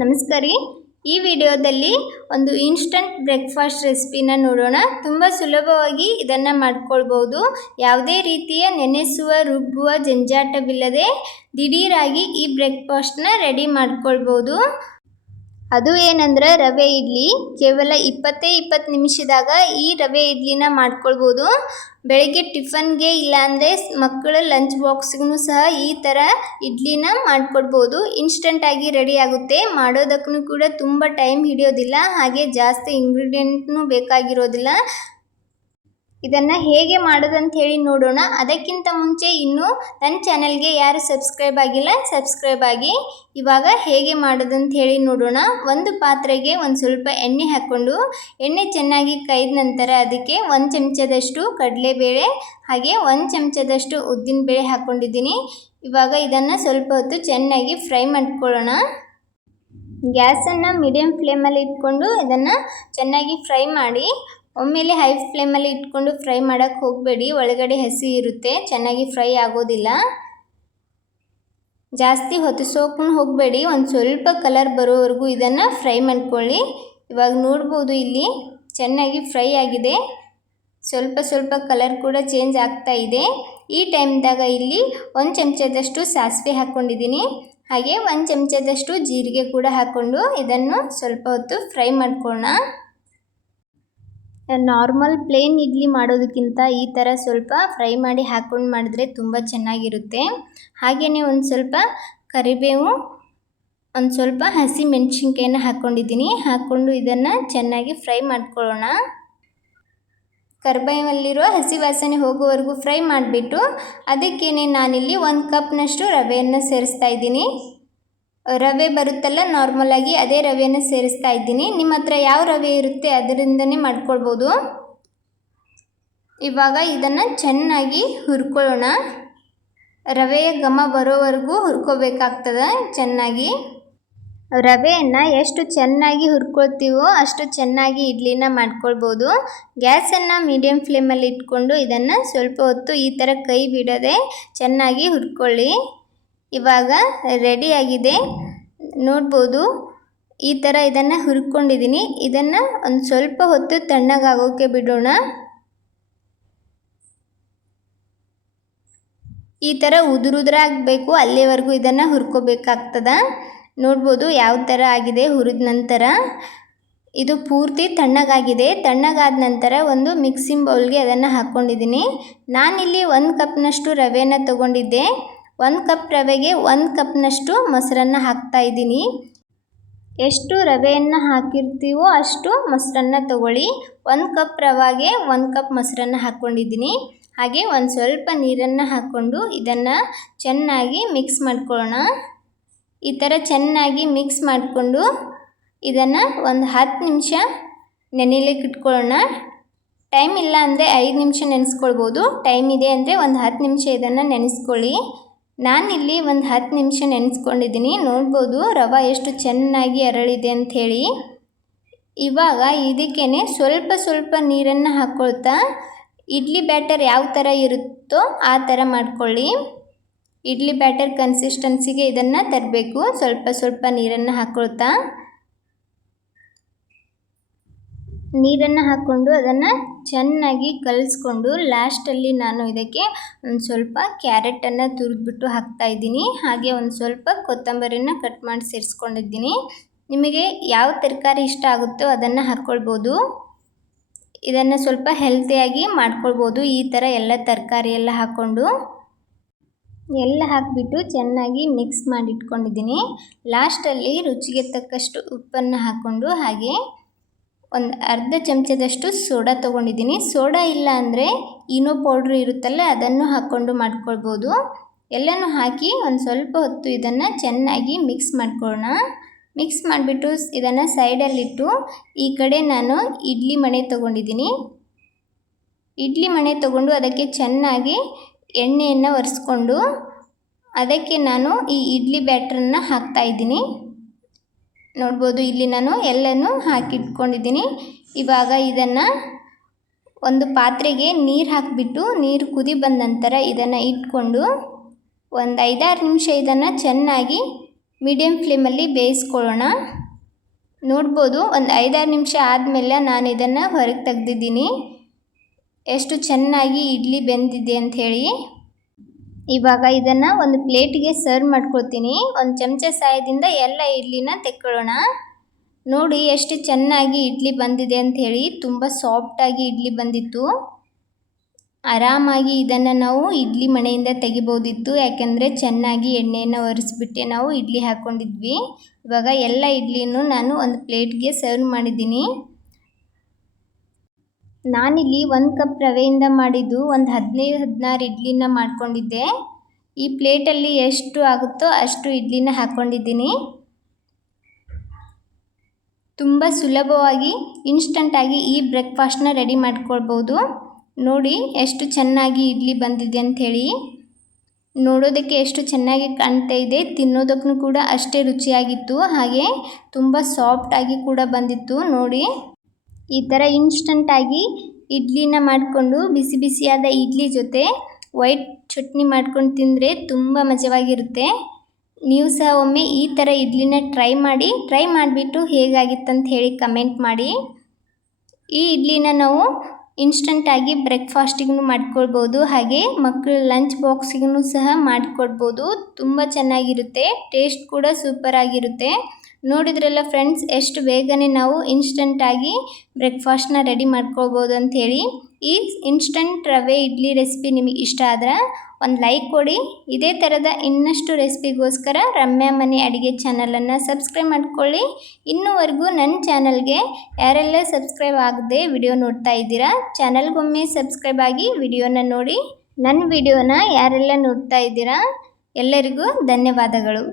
ನಮಸ್ಕಾರ ರೀ. ಈ ವಿಡಿಯೋದಲ್ಲಿ ಒಂದು ಇನ್ಸ್ಟಂಟ್ ಬ್ರೇಕ್ಫಾಸ್ಟ್ ರೆಸಿಪಿನ ನೋಡೋಣ. ತುಂಬ ಸುಲಭವಾಗಿ ಇದನ್ನು ಮಾಡ್ಕೊಳ್ಬೋದು. ಯಾವುದೇ ರೀತಿಯ ನೆನೆಸುವ ರುಬ್ಬುವ ಜಂಜಾಟವಿಲ್ಲದೆ ದಿಢೀರಾಗಿ ಈ ಬ್ರೇಕ್ಫಾಸ್ಟ್ನ ರೆಡಿ ಮಾಡ್ಕೊಳ್ಬೋದು. ಅದು ಏನಂದ್ರೆ ರವೆ ಇಡ್ಲಿ. ಕೇವಲ 20 ನಿಮಿಷದಾಗ ಈ ರವೆ ಇಡ್ಲಿನ ಮಾಡ್ಕೊಳ್ಬೋದು. ಬೆಳಗ್ಗೆ ಟಿಫನ್ಗೆ ಇಲ್ಲಾಂದರೆ ಮಕ್ಕಳ ಲಂಚ್ ಬಾಕ್ಸ್ಗೂ ಸಹ ಈ ಥರ ಇಡ್ಲಿನ ಮಾಡ್ಕೊಡ್ಬೋದು. ಇನ್ಸ್ಟಂಟಾಗಿ ರೆಡಿ ಆಗುತ್ತೆ. ಮಾಡೋದಕ್ಕೂ ಕೂಡ ತುಂಬ ಟೈಮ್ ಹಿಡಿಯೋದಿಲ್ಲ, ಹಾಗೆ ಜಾಸ್ತಿ ಇಂಗ್ರೀಡಿಯೆಂಟ್ನೂ ಬೇಕಾಗಿರೋದಿಲ್ಲ. ಇದನ್ನು ಹೇಗೆ ಮಾಡೋದಂತ ಹೇಳಿ ನೋಡೋಣ. ಅದಕ್ಕಿಂತ ಮುಂಚೆ ಇನ್ನೂ ನನ್ನ ಚಾನಲ್ಗೆ ಯಾರು ಸಬ್ಸ್ಕ್ರೈಬ್ ಆಗಿಲ್ಲ, ಸಬ್ಸ್ಕ್ರೈಬ್ ಆಗಿ. ಇವಾಗ ಹೇಗೆ ಮಾಡೋದಂತ ಹೇಳಿ ನೋಡೋಣ. ಒಂದು ಪಾತ್ರೆಗೆ ಒಂದು ಸ್ವಲ್ಪ ಎಣ್ಣೆ ಹಾಕ್ಕೊಂಡು, ಎಣ್ಣೆ ಚೆನ್ನಾಗಿ ಕಾಯ್ದ ನಂತರ ಅದಕ್ಕೆ 1 ಚಮಚದಷ್ಟು ಕಡಲೆಬೇಳೆ ಹಾಗೆ 1 ಚಮಚದಷ್ಟು ಉದ್ದಿನಬೇಳೆ ಹಾಕ್ಕೊಂಡಿದ್ದೀನಿ. ಇವಾಗ ಇದನ್ನು ಸ್ವಲ್ಪ ಹೊತ್ತು ಚೆನ್ನಾಗಿ ಫ್ರೈ ಮಾಡ್ಕೊಳ್ಳೋಣ. ಗ್ಯಾಸನ್ನು ಮೀಡಿಯಮ್ ಫ್ಲೇಮಲ್ಲಿ ಇಟ್ಕೊಂಡು ಇದನ್ನು ಚೆನ್ನಾಗಿ ಫ್ರೈ ಮಾಡಿ. ಒಮ್ಮೆಲೆ ಹೈ ಫ್ಲೇಮಲ್ಲಿ ಇಟ್ಕೊಂಡು ಫ್ರೈ ಮಾಡೋಕ್ಕೆ ಹೋಗಬೇಡಿ, ಒಳಗಡೆ ಹಸಿ ಇರುತ್ತೆ, ಚೆನ್ನಾಗಿ ಫ್ರೈ ಆಗೋದಿಲ್ಲ. ಜಾಸ್ತಿ ಹೊತ್ತಿಸೋಕ್ಕೂ ಹೋಗಬೇಡಿ, ಒಂದು ಸ್ವಲ್ಪ ಕಲರ್ ಬರೋವರೆಗೂ ಇದನ್ನು ಫ್ರೈ ಮಾಡ್ಕೊಳ್ಳಿ. ಇವಾಗ ನೋಡ್ಬೋದು ಇಲ್ಲಿ ಚೆನ್ನಾಗಿ ಫ್ರೈ ಆಗಿದೆ. ಸ್ವಲ್ಪ ಕಲರ್ ಕೂಡ ಚೇಂಜ್ ಆಗ್ತಾ ಇದೆ. ಈ ಟೈಮ್ದಾಗ ಇಲ್ಲಿ 1 ಚಮಚದಷ್ಟು ಸಾಸಿವೆ ಹಾಕ್ಕೊಂಡಿದ್ದೀನಿ, ಹಾಗೆ 1 ಚಮಚದಷ್ಟು ಜೀರಿಗೆ ಕೂಡ ಹಾಕ್ಕೊಂಡು ಇದನ್ನು ಸ್ವಲ್ಪ ಹೊತ್ತು ಫ್ರೈ ಮಾಡ್ಕೊಳ್ಳೋಣ. ನಾರ್ಮಲ್ ಪ್ಲೇನ್ ಇಡ್ಲಿ ಮಾಡೋದಕ್ಕಿಂತ ಈ ಥರ ಸ್ವಲ್ಪ ಫ್ರೈ ಮಾಡಿ ಹಾಕ್ಕೊಂಡು ಮಾಡಿದ್ರೆ ತುಂಬ ಚೆನ್ನಾಗಿರುತ್ತೆ. ಹಾಗೆಯೇ ಒಂದು ಸ್ವಲ್ಪ ಕರಿಬೇವು, ಒಂದು ಸ್ವಲ್ಪ ಹಸಿ ಮೆಣಸಿನ್ಕಾಯಿನ ಹಾಕ್ಕೊಂಡಿದ್ದೀನಿ. ಹಾಕ್ಕೊಂಡು ಇದನ್ನು ಚೆನ್ನಾಗಿ ಫ್ರೈ ಮಾಡ್ಕೊಳ್ಳೋಣ. ಕರಿಬೇವಲ್ಲಿರೋ ಹಸಿ ವಾಸನೆ ಹೋಗೋವರೆಗೂ ಫ್ರೈ ಮಾಡಿಬಿಟ್ಟು ಅದಕ್ಕೇನೆ ನಾನಿಲ್ಲಿ 1 ಕಪ್ನಷ್ಟು ರವೆಯನ್ನು ಸೇರಿಸ್ತಾ ಇದ್ದೀನಿ. ರವೆ ಬರುತ್ತಲ್ಲ ನಾರ್ಮಲಾಗಿ, ಅದೇ ರವೆಯನ್ನು ಸೇರಿಸ್ತಾ ಇದ್ದೀನಿ. ನಿಮ್ಮ ಹತ್ರ ಯಾವ ರವೆ ಇರುತ್ತೆ ಅದರಿಂದನೇ ಮಾಡ್ಕೊಳ್ಬೋದು. ಇವಾಗ ಇದನ್ನು ಚೆನ್ನಾಗಿ ಹುರ್ಕೊಳ್ಳೋಣ. ರವೆಯ ಘಮ ಬರೋವರೆಗೂ ಹುರ್ಕೋಬೇಕಾಗ್ತದೆ ಚೆನ್ನಾಗಿ. ರವೆಯನ್ನು ಎಷ್ಟು ಚೆನ್ನಾಗಿ ಹುರ್ಕೊಳ್ತೀವೋ ಅಷ್ಟು ಚೆನ್ನಾಗಿ ಇಡ್ಲಿನ ಮಾಡ್ಕೊಳ್ಬೋದು. ಗ್ಯಾಸನ್ನು ಮೀಡಿಯಮ್ ಫ್ಲೇಮಲ್ಲಿ ಇಟ್ಕೊಂಡು ಇದನ್ನು ಸ್ವಲ್ಪ ಹೊತ್ತು ಈ ಥರ ಕೈ ಬಿಡದೆ ಚೆನ್ನಾಗಿ ಹುರ್ಕೊಳ್ಳಿ. ಇವಾಗ ರೆಡಿಯಾಗಿದೆ ನೋಡ್ಬೋದು. ಈ ಥರ ಇದನ್ನು ಹುರ್ಕೊಂಡಿದ್ದೀನಿ. ಇದನ್ನು ಒಂದು ಸ್ವಲ್ಪ ಹೊತ್ತು ತಣ್ಣಗಾಗೋಕ್ಕೆ ಬಿಡೋಣ. ಈ ಥರ ಉದುರಾಗಬೇಕು, ಅಲ್ಲಿವರೆಗೂ ಇದನ್ನು ಹುರ್ಕೋಬೇಕಾಗ್ತದೆ. ನೋಡ್ಬೋದು ಯಾವ ಥರ ಆಗಿದೆ ಹುರಿದ ನಂತರ. ಇದು ಪೂರ್ತಿ ತಣ್ಣಗಾಗಿದೆ. ತಣ್ಣಗಾದ ನಂತರ ಒಂದು ಮಿಕ್ಸಿಂಗ್ ಬೌಲ್ಗೆ ಅದನ್ನು ಹಾಕ್ಕೊಂಡಿದ್ದೀನಿ. ನಾನಿಲ್ಲಿ 1 ಕಪ್ನಷ್ಟು ರವೆಯನ್ನು ತೊಗೊಂಡಿದ್ದೆ. 1 ಕಪ್ ರವೆಗೆ 1 ಕಪ್ನಷ್ಟು ಮೊಸರನ್ನು ಹಾಕ್ತಾ ಇದ್ದೀನಿ. ಎಷ್ಟು ರವೆಯನ್ನು ಹಾಕಿರ್ತೀವೋ ಅಷ್ಟು ಮೊಸರನ್ನು ತಗೊಳ್ಳಿ. 1 ಕಪ್ ರವೆಗೆ 1 ಕಪ್ ಮೊಸರನ್ನು ಹಾಕ್ಕೊಂಡಿದ್ದೀನಿ. ಹಾಗೆ ಒಂದು ಸ್ವಲ್ಪ ನೀರನ್ನು ಹಾಕ್ಕೊಂಡು ಇದನ್ನು ಚೆನ್ನಾಗಿ ಮಿಕ್ಸ್ ಮಾಡ್ಕೊಳ್ಳೋಣ. ಈ ಥರ ಚೆನ್ನಾಗಿ ಮಿಕ್ಸ್ ಮಾಡಿಕೊಂಡು ಇದನ್ನು ಒಂದು 10 ನಿಮಿಷ ನೆನೆಯಲಿಕ್ಕೆ ಇಟ್ಕೊಳ್ಳೋಣ. ಟೈಮ್ ಇಲ್ಲ ಅಂದರೆ 5 ನಿಮಿಷ ನೆನೆಸ್ಕೊಳ್ಬೋದು. ಟೈಮ್ ಇದೆ ಅಂದರೆ ಒಂದು 10 ನಿಮಿಷ ಇದನ್ನು ನೆನೆಸ್ಕೊಳ್ಳಿ. ನಾನಿಲ್ಲಿ ಒಂದು 10 ನಿಮಿಷ ನೆನೆಸ್ಕೊಂಡಿದ್ದೀನಿ. ನೋಡ್ಬೋದು ರವೆ ಎಷ್ಟು ಚೆನ್ನಾಗಿ ಅರಳಿದೆ ಅಂಥೇಳಿ. ಇವಾಗ ಇದಕ್ಕೇ ಸ್ವಲ್ಪ ನೀರನ್ನು ಹಾಕ್ಕೊಳ್ತಾ ಇಡ್ಲಿ ಬ್ಯಾಟರ್ ಯಾವ ಥರ ಇರುತ್ತೋ ಆ ಥರ ಮಾಡ್ಕೊಳ್ಳಿ. ಇಡ್ಲಿ ಬ್ಯಾಟರ್ ಕನ್ಸಿಸ್ಟೆನ್ಸಿಗೆ ಇದನ್ನು ತರಬೇಕು. ಸ್ವಲ್ಪ ನೀರನ್ನು ಹಾಕ್ಕೊಳ್ತಾ ನೀರನ್ನು ಹಾಕ್ಕೊಂಡು ಅದನ್ನು ಚೆನ್ನಾಗಿ ಕಲಿಸ್ಕೊಂಡು ಲಾಸ್ಟಲ್ಲಿ ನಾನು ಇದಕ್ಕೆ ಒಂದು ಸ್ವಲ್ಪ ಕ್ಯಾರೆಟನ್ನು ತುರಿದ್ಬಿಟ್ಟು ಹಾಕ್ತಾಯಿದ್ದೀನಿ. ಹಾಗೆ ಒಂದು ಸ್ವಲ್ಪ ಕೊತ್ತಂಬರಿನ ಕಟ್ ಮಾಡಿ ಸೇರಿಸ್ಕೊಂಡಿದ್ದೀನಿ. ನಿಮಗೆ ಯಾವ ತರಕಾರಿ ಇಷ್ಟ ಆಗುತ್ತೋ ಅದನ್ನು ಹಾಕ್ಕೊಳ್ಬೋದು. ಇದನ್ನು ಸ್ವಲ್ಪ ಹೆಲ್ತಿಯಾಗಿ ಮಾಡ್ಕೊಳ್ಬೋದು. ಈ ಥರ ಎಲ್ಲ ತರಕಾರಿ ಎಲ್ಲ ಹಾಕ್ಕೊಂಡು ಎಲ್ಲ ಹಾಕಿಬಿಟ್ಟು ಚೆನ್ನಾಗಿ ಮಿಕ್ಸ್ ಮಾಡಿ ಇಟ್ಕೊಂಡಿದ್ದೀನಿ. ಲಾಸ್ಟಲ್ಲಿ ರುಚಿಗೆ ತಕ್ಕಷ್ಟು ಉಪ್ಪನ್ನು ಹಾಕ್ಕೊಂಡು ಹಾಗೆ ಒಂದು ಅರ್ಧ ಚಮಚದಷ್ಟು ಸೋಡಾ ತೊಗೊಂಡಿದ್ದೀನಿ. ಸೋಡಾ ಇಲ್ಲ ಅಂದರೆ ಈನೋ ಪೌಡ್ರ್ ಇರುತ್ತಲ್ಲ ಅದನ್ನು ಹಾಕ್ಕೊಂಡು ಮಾಡ್ಕೊಳ್ಬೋದು. ಎಲ್ಲನೂ ಹಾಕಿ ಒಂದು ಸ್ವಲ್ಪ ಹೊತ್ತು ಇದನ್ನು ಚೆನ್ನಾಗಿ ಮಿಕ್ಸ್ ಮಾಡ್ಕೊಳ್ಳೋಣ. ಮಿಕ್ಸ್ ಮಾಡಿಬಿಟ್ಟು ಇದನ್ನು ಸೈಡಲ್ಲಿಟ್ಟು ಈ ಕಡೆ ನಾನು ಇಡ್ಲಿ ಮಣೆ ತೊಗೊಂಡಿದ್ದೀನಿ. ಇಡ್ಲಿ ಮಣೆ ತೊಗೊಂಡು ಅದಕ್ಕೆ ಚೆನ್ನಾಗಿ ಎಣ್ಣೆಯನ್ನು ಒರೆಸ್ಕೊಂಡು ಅದಕ್ಕೆ ನಾನು ಈ ಇಡ್ಲಿ ಬ್ಯಾಟ್ರನ್ನು ಹಾಕ್ತಾಯಿದ್ದೀನಿ. ನೋಡ್ಬೋದು ಇಲ್ಲಿ ನಾನು ಎಲ್ಲನೂ ಹಾಕಿಟ್ಕೊಂಡಿದ್ದೀನಿ. ಇವಾಗ ಇದನ್ನು ಒಂದು ಪಾತ್ರೆಗೆ ನೀರು ಹಾಕಿಬಿಟ್ಟು ನೀರು ಕುದಿ ಬಂದ ನಂತರ ಇದನ್ನು ಇಟ್ಕೊಂಡು ಒಂದು 5-6 ನಿಮಿಷ ಇದನ್ನು ಚೆನ್ನಾಗಿ ಮೀಡಿಯಮ್ ಫ್ಲೇಮಲ್ಲಿ ಬೇಯಿಸ್ಕೊಳ್ಳೋಣ. ನೋಡ್ಬೋದು ಒಂದು 5-6 ನಿಮಿಷ ಆದಮೇಲೆ ನಾನು ಇದನ್ನು ಹೊರಗೆ ತೆಗೆದಿದ್ದೀನಿ. ಎಷ್ಟು ಚೆನ್ನಾಗಿ ಇಡ್ಲಿ ಬೆಂದಿದೆ ಅಂಥೇಳಿ. ಇವಾಗ ಇದನ್ನು ಒಂದು ಪ್ಲೇಟಿಗೆ ಸರ್ವ್ ಮಾಡ್ಕೊಳ್ತೀನಿ. ಒಂದು ಚಮಚ ಸಹಾಯದಿಂದ ಎಲ್ಲ ಇಡ್ಲಿನ ತೆಕ್ಕೊಳ್ಳೋಣ. ನೋಡಿ ಎಷ್ಟು ಚೆನ್ನಾಗಿ ಇಡ್ಲಿ ಬಂದಿದೆ ಅಂಥೇಳಿ. ತುಂಬ ಸಾಫ್ಟಾಗಿ ಇಡ್ಲಿ ಬಂದಿತ್ತು. ಆರಾಮಾಗಿ ಇದನ್ನು ನಾವು ಇಡ್ಲಿ ಮಣೆಯಿಂದ ತೆಗಿಬೋದಿತ್ತು, ಯಾಕೆಂದರೆ ಚೆನ್ನಾಗಿ ಎಣ್ಣೆಯನ್ನು ಒರೆಸ್ಬಿಟ್ಟೆ ನಾವು ಇಡ್ಲಿ ಹಾಕ್ಕೊಂಡಿದ್ವಿ. ಇವಾಗ ಎಲ್ಲ ಇಡ್ಲಿನೂ ನಾನು ಒಂದು ಪ್ಲೇಟ್ಗೆ ಸರ್ವ್ ಮಾಡಿದ್ದೀನಿ. ನಾನಿಲ್ಲಿ 1 ಕಪ್ ರವೆಯಿಂದ ಮಾಡಿದ್ದು ಒಂದು 15-16 ಇಡ್ಲಿನ ಮಾಡ್ಕೊಂಡಿದ್ದೆ. ಈ ಪ್ಲೇಟಲ್ಲಿ ಎಷ್ಟು ಆಗುತ್ತೋ ಅಷ್ಟು ಇಡ್ಲಿನ ಹಾಕ್ಕೊಂಡಿದ್ದೀನಿ. ತುಂಬ ಸುಲಭವಾಗಿ ಇನ್ಸ್ಟಂಟಾಗಿ ಈ ಬ್ರೇಕ್ಫಾಸ್ಟ್ನ ರೆಡಿ ಮಾಡ್ಕೊಳ್ಬೋದು. ನೋಡಿ ಎಷ್ಟು ಚೆನ್ನಾಗಿ ಇಡ್ಲಿ ಬಂದಿದೆ ಅಂಥೇಳಿ. ನೋಡೋದಕ್ಕೆ ಎಷ್ಟು ಚೆನ್ನಾಗಿ ಕಾಣ್ತಾ ಇದೆ, ತಿನ್ನೋದಕ್ಕೂ ಕೂಡ ಅಷ್ಟೇ ರುಚಿಯಾಗಿತ್ತು. ಹಾಗೆ ತುಂಬ ಸಾಫ್ಟಾಗಿ ಕೂಡ ಬಂದಿತ್ತು. ನೋಡಿ ಈ ಥರ ಇನ್ಸ್ಟಂಟಾಗಿ ಇಡ್ಲಿನ ಮಾಡಿಕೊಂಡು ಬಿಸಿ ಬಿಸಿಯಾದ ಇಡ್ಲಿ ಜೊತೆ ವೈಟ್ ಚಟ್ನಿ ಮಾಡ್ಕೊಂಡು ತಿಂದರೆ ತುಂಬ ಮಜವಾಗಿರುತ್ತೆ. ನೀವು ಸಹ ಒಮ್ಮೆ ಈ ಥರ ಇಡ್ಲಿನ ಟ್ರೈ ಮಾಡಿಬಿಟ್ಟು ಹೇಗಾಗಿತ್ತಂತ ಹೇಳಿ ಕಮೆಂಟ್ ಮಾಡಿ. ಈ ಇಡ್ಲಿನ ನಾವು ಇನ್ಸ್ಟಂಟಾಗಿ ಬ್ರೇಕ್ಫಾಸ್ಟಿಗೂ ಮಾಡ್ಕೊಳ್ಬೋದು, ಹಾಗೆ ಮಕ್ಕಳ ಲಂಚ್ ಬಾಕ್ಸಿಗೂ ಸಹ ಮಾಡಿಕೊಡ್ಬೋದು. ತುಂಬ ಚೆನ್ನಾಗಿರುತ್ತೆ, ಟೇಸ್ಟ್ ಕೂಡ ಸೂಪರಾಗಿರುತ್ತೆ. ನೋಡಿದ್ರಲ್ಲ ಫ್ರೆಂಡ್ಸ್, ಎಷ್ಟು ಬೇಗನೆ ನಾವು ಇನ್ಸ್ಟಂಟಾಗಿ ಬ್ರೇಕ್ಫಾಸ್ಟ್ನ ರೆಡಿ ಮಾಡ್ಕೊಳ್ಬೋದು ಅಂಥೇಳಿ. ಈ ಇನ್ಸ್ಟಂಟ್ ರವೆ ಇಡ್ಲಿ ರೆಸಿಪಿ ನಿಮಗೆ ಇಷ್ಟ ಆದ್ರೆ ಒಂದು ಲೈಕ್ ಕೊಡಿ. ಇದೇ ಥರದ ಇನ್ನಷ್ಟು ರೆಸಿಪಿಗೋಸ್ಕರ ರಮ್ಯಾ ಮನೆ ಅಡುಗೆ ಚಾನಲನ್ನು ಸಬ್ಸ್ಕ್ರೈಬ್ ಮಾಡ್ಕೊಳ್ಳಿ. ಇನ್ನೂವರೆಗೂ ನನ್ನ ಚಾನಲ್ಗೆ ಯಾರೆಲ್ಲ ಸಬ್ಸ್ಕ್ರೈಬ್ ಆಗದೆ ವಿಡಿಯೋ ನೋಡ್ತಾ ಇದ್ದೀರಾ, ಚಾನಲ್ಗೊಮ್ಮೆ ಸಬ್ಸ್ಕ್ರೈಬ್ ಆಗಿ ವಿಡಿಯೋನ ನೋಡಿ. ನನ್ನ ವಿಡಿಯೋನ ಯಾರೆಲ್ಲ ನೋಡ್ತಾ ಇದ್ದೀರಾ ಎಲ್ಲರಿಗೂ ಧನ್ಯವಾದಗಳು.